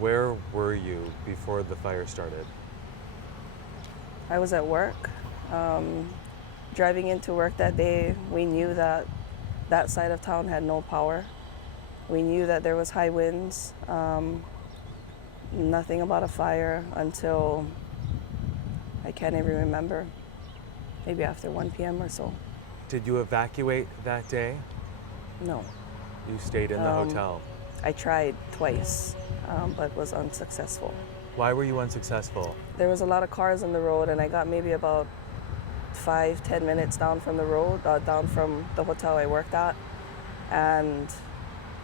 Where were you before the fire started? I was at work. Driving into work that day, we knew that that side of town had no power. We knew that there was high winds. Nothing about a fire until I can't even remember, maybe after 1 p.m. or so. Did you evacuate that day? No. You stayed in the hotel. I tried twice, but was unsuccessful. Why were you unsuccessful? There was a lot of cars on the road, and I got maybe about 5-10 minutes down from the road, down from the hotel I worked at. And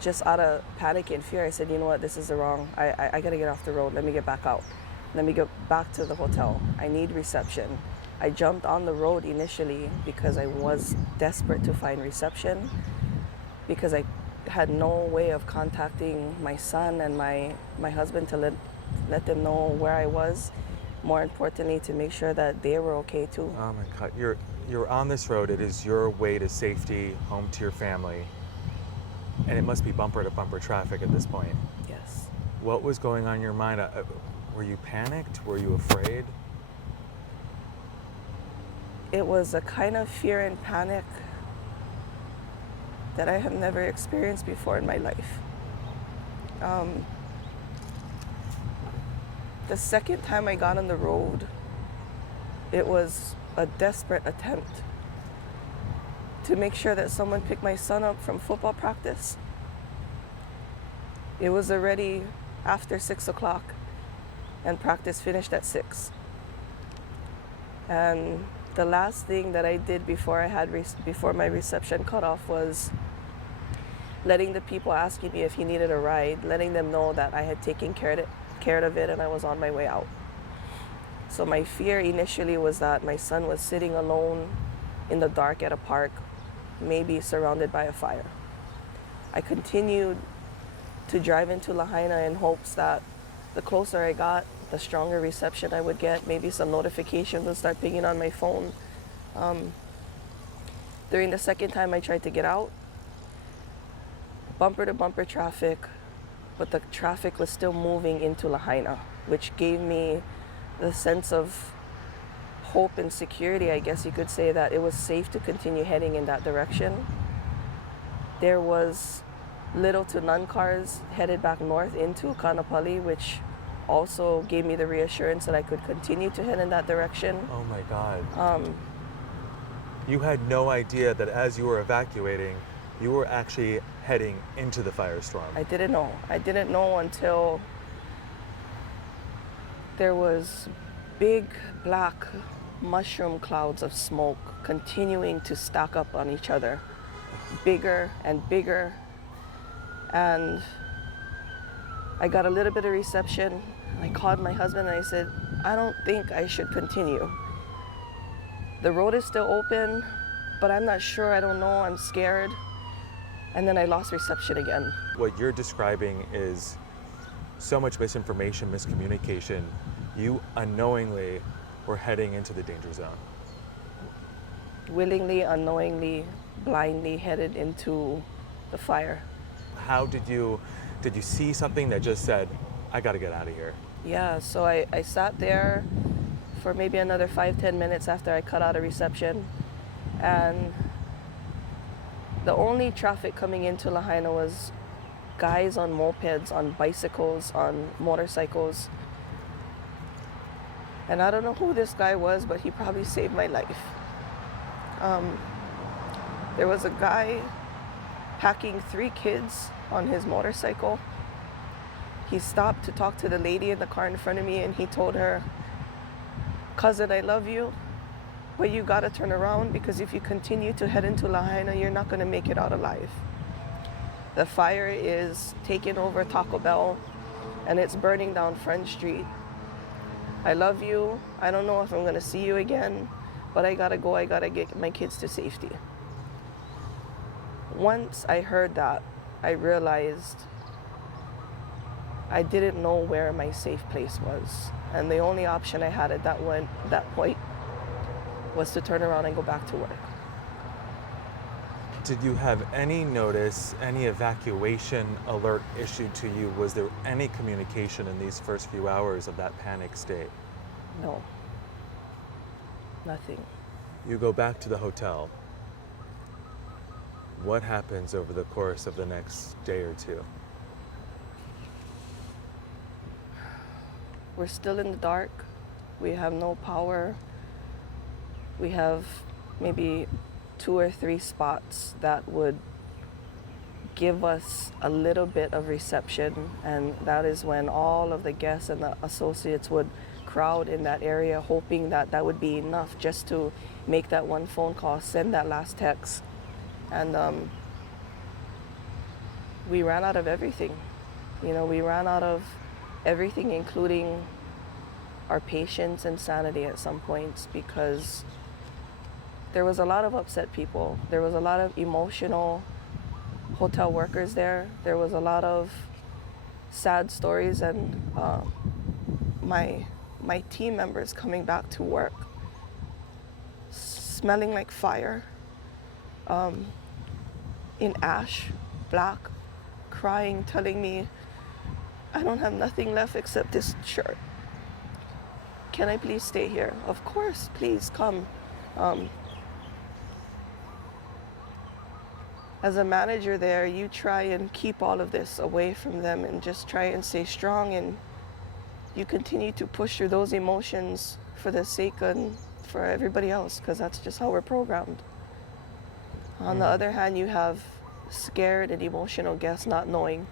just out of panic and fear, I said, you know what, this is the wrong. I gotta get off the road. Let me get back out. Let me go back to the hotel. I need reception. I jumped on the road initially because I was desperate to find reception, because I had no way of contacting my son and my husband to let them know where I was. More importantly, to make sure that they were okay too. Oh my God, you're on this road. It is your way to safety, home to your family. And it must be bumper to bumper traffic at this point. Yes. What was going on in your mind? Were you panicked? Were you afraid? It was a kind of fear and panic that I have never experienced before in my life. The second time I got on the road, it was a desperate attempt to make sure that someone picked my son up from football practice. It was already after 6 o'clock and practice finished at 6. And the last thing that I did before before my reception cut off was letting the people asking me if he needed a ride, letting them know that I had taken care of it and I was on my way out. So my fear initially was that my son was sitting alone in the dark at a park, maybe surrounded by a fire. I continued to drive into Lahaina in hopes that the closer I got, the stronger reception I would get. Maybe some notifications would start pinging on my phone. During the second time I tried to get out, bumper to bumper traffic, but the traffic was still moving into Lahaina, which gave me the sense of hope and security, I guess you could say, that it was safe to continue heading in that direction. There was little to none cars headed back north into Kanapali, which also gave me the reassurance that I could continue to head in that direction. Oh my God. You had no idea that as you were evacuating, you were actually heading into the firestorm. I didn't know. I didn't know until there was big black mushroom clouds of smoke continuing to stack up on each other, bigger and bigger. And I got a little bit of reception. I called my husband and I said, I don't think I should continue. The road is still open, but I'm not sure, I don't know, I'm scared. And then I lost reception again. What you're describing is so much misinformation, miscommunication. You unknowingly were heading into the danger zone. Willingly, unknowingly, blindly headed into the fire. How did you see something that just said, I gotta get out of here? Yeah, so I sat there for maybe another 5-10 minutes after I cut out a reception, and the only traffic coming into Lahaina was guys on mopeds, on bicycles, on motorcycles. And I don't know who this guy was, but he probably saved my life. There was a guy packing 3 kids on his motorcycle. He stopped to talk to the lady in the car in front of me, and he told her, "Cousin, I love you, but you gotta turn around, because if you continue to head into Lahaina, you're not gonna make it out alive. The fire is taking over Taco Bell, and it's burning down Front Street. I love you. I don't know if I'm gonna see you again, but I gotta go. I gotta get my kids to safety." Once I heard that, I realized I didn't know where my safe place was. And the only option I had at that point was to turn around and go back to work. Did you have any notice, any evacuation alert issued to you? Was there any communication in these first few hours of that panic state? No. Nothing. You go back to the hotel. What happens over the course of the next day or two? We're still in the dark. We have no power. We have maybe 2 or 3 spots that would give us a little bit of reception, and that is when all of the guests and the associates would crowd in that area, hoping that that would be enough just to make that one phone call, send that last text. And we ran out of everything. We ran out of everything, including our patience and sanity at some points, because there was a lot of upset people. There was a lot of emotional hotel workers there. There was a lot of sad stories, and my team members coming back to work smelling like fire, in ash, black, crying, telling me, I don't have nothing left except this shirt. Can I please stay here? Of course, please come. As a manager there, you try and keep all of this away from them and just try and stay strong, and you continue to push through those emotions for the sake and for everybody else, because that's just how we're programmed. On the other hand, you have scared and emotional guests not knowing.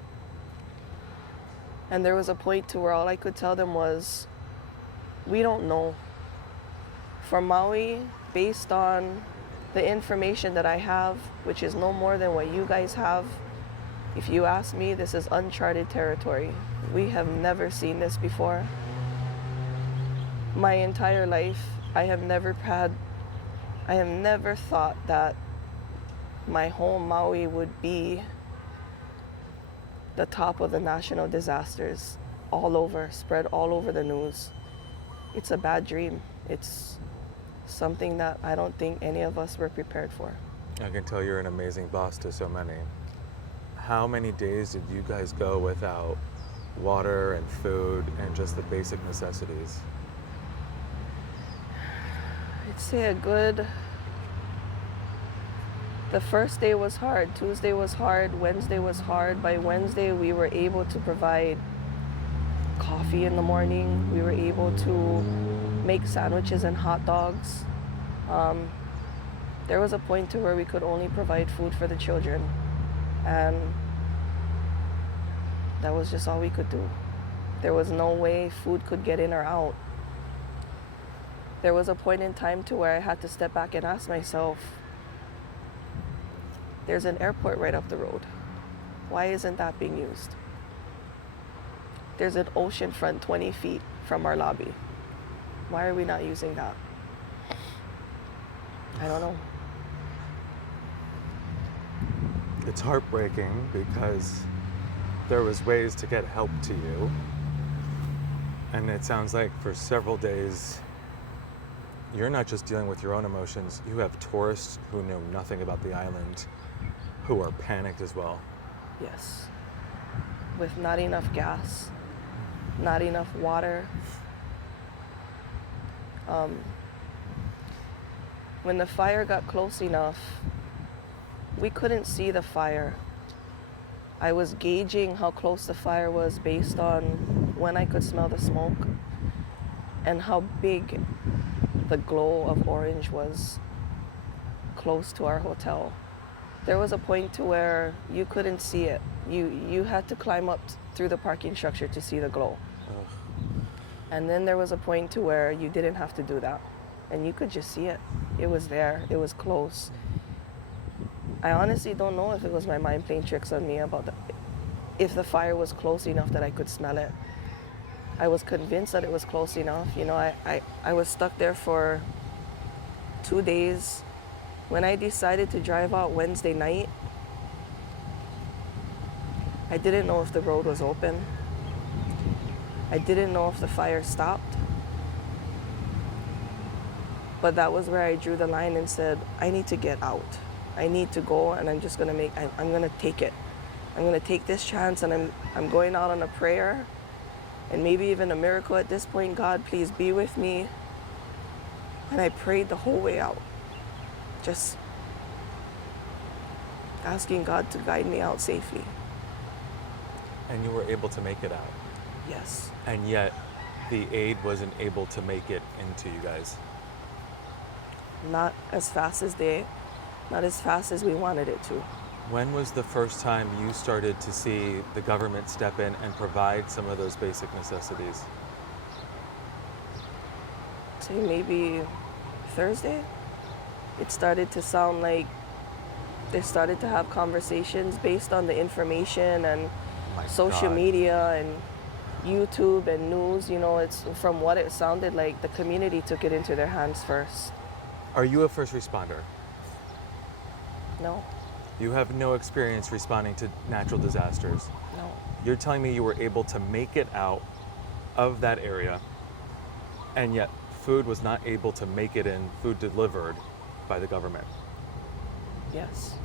And there was a point to where all I could tell them was, we don't know. For Maui, based on the information that I have, which is no more than what you guys have, if you ask me, this is uncharted territory. We have never seen this before. My entire life, I have never thought that my home, Maui, would be the top of the national disasters, all over, spread all over the news. It's a bad dream. It's something that I don't think any of us were prepared for. I can tell you're an amazing boss to so many. How many days did you guys go without water and food and just the basic necessities? I'd say the first day was hard. Tuesday was hard. Wednesday was hard. By Wednesday, we were able to provide coffee in the morning. We were able to make sandwiches and hot dogs. There was a point to where we could only provide food for the children, and that was just all we could do. There was no way food could get in or out. There was a point in time to where I had to step back and ask myself, there's an airport right up the road. Why isn't that being used? There's an ocean front 20 feet from our lobby. Why are we not using that? I don't know. It's heartbreaking because there was ways to get help to you. And it sounds like for several days, you're not just dealing with your own emotions. You have tourists who know nothing about the island who are panicked as well. Yes. With not enough gas, not enough water. When the fire got close enough, we couldn't see the fire. I was gauging how close the fire was based on when I could smell the smoke and how big the glow of orange was close to our hotel. There was a point to where you couldn't see it. You had to climb up through the parking structure to see the glow. Ugh. And then there was a point to where you didn't have to do that. And you could just see it. It was there. It was close. I honestly don't know if it was my mind playing tricks on me about if the fire was close enough that I could smell it. I was convinced that it was close enough. I was stuck there for 2 days. When I decided to drive out Wednesday night, I didn't know if the road was open. I didn't know if the fire stopped. But that was where I drew the line and said, I need to get out. I need to go, and I'm just gonna I'm gonna take it. I'm gonna take this chance, and I'm going out on a prayer, and maybe even a miracle at this point. God, please be with me. And I prayed the whole way out, just asking God to guide me out safely. And you were able to make it out. Yes. And yet the aid wasn't able to make it into you guys. Not as fast as we wanted it to. When was the first time you started to see the government step in and provide some of those basic necessities? Say maybe Thursday. It started to sound like they started to have conversations based on the information and social media and YouTube and news. You know, it's from what it sounded like, the community took it into their hands first. Are you a first responder? No. You have no experience responding to natural disasters. No. You're telling me you were able to make it out of that area, and yet food was not able to make it in, food delivered by the government. Yes.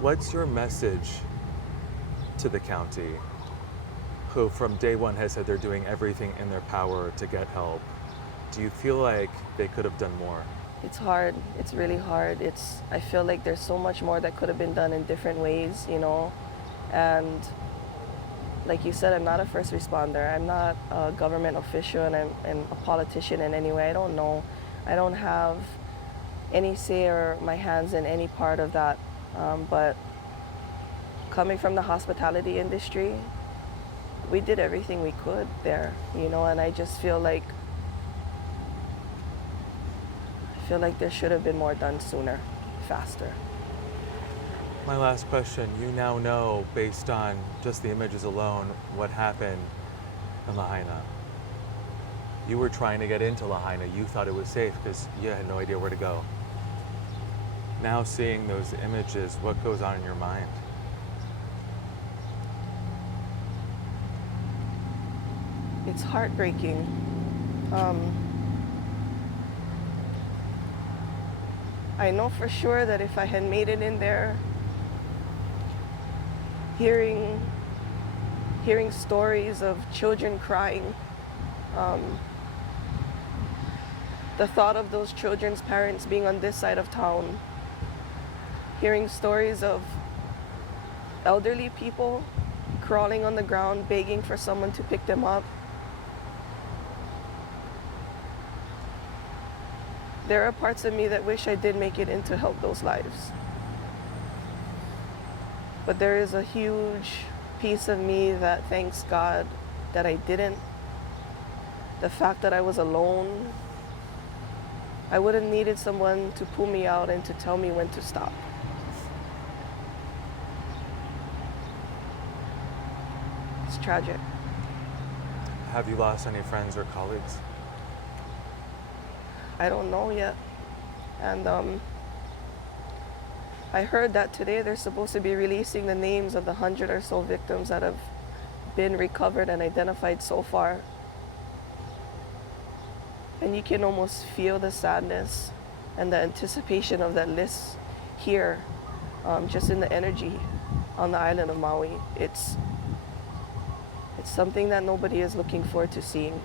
What's your message to the county, who from day one has said they're doing everything in their power to get help? Do you feel like they could have done more? It's hard. It's really hard. I feel like there's so much more that could have been done in different ways, you know. And like you said, I'm not a first responder. I'm not a government official, and I'm a politician in any way. I don't know. I don't have any say or my hands in any part of that. But coming from the hospitality industry, we did everything we could there, you know, and I just feel like there should have been more done sooner, faster. My last question, you now know, based on just the images alone, what happened in Lahaina. You were trying to get into Lahaina. You thought it was safe because you had no idea where to go. Now seeing those images, what goes on in your mind? It's heartbreaking. I know for sure that if I had made it in there, hearing stories of children crying, the thought of those children's parents being on this side of town, hearing stories of elderly people crawling on the ground, begging for someone to pick them up. There are parts of me that wish I did make it in to help those lives. But there is a huge piece of me that thanks God that I didn't. The fact that I was alone, I would have needed someone to pull me out and to tell me when to stop. It's tragic. Have you lost any friends or colleagues? I don't know yet. And I heard that today they're supposed to be releasing the names of the 100 or so victims that have been recovered and identified so far. And you can almost feel the sadness and the anticipation of that list here, just in the energy on the island of Maui. It's something that nobody is looking forward to seeing.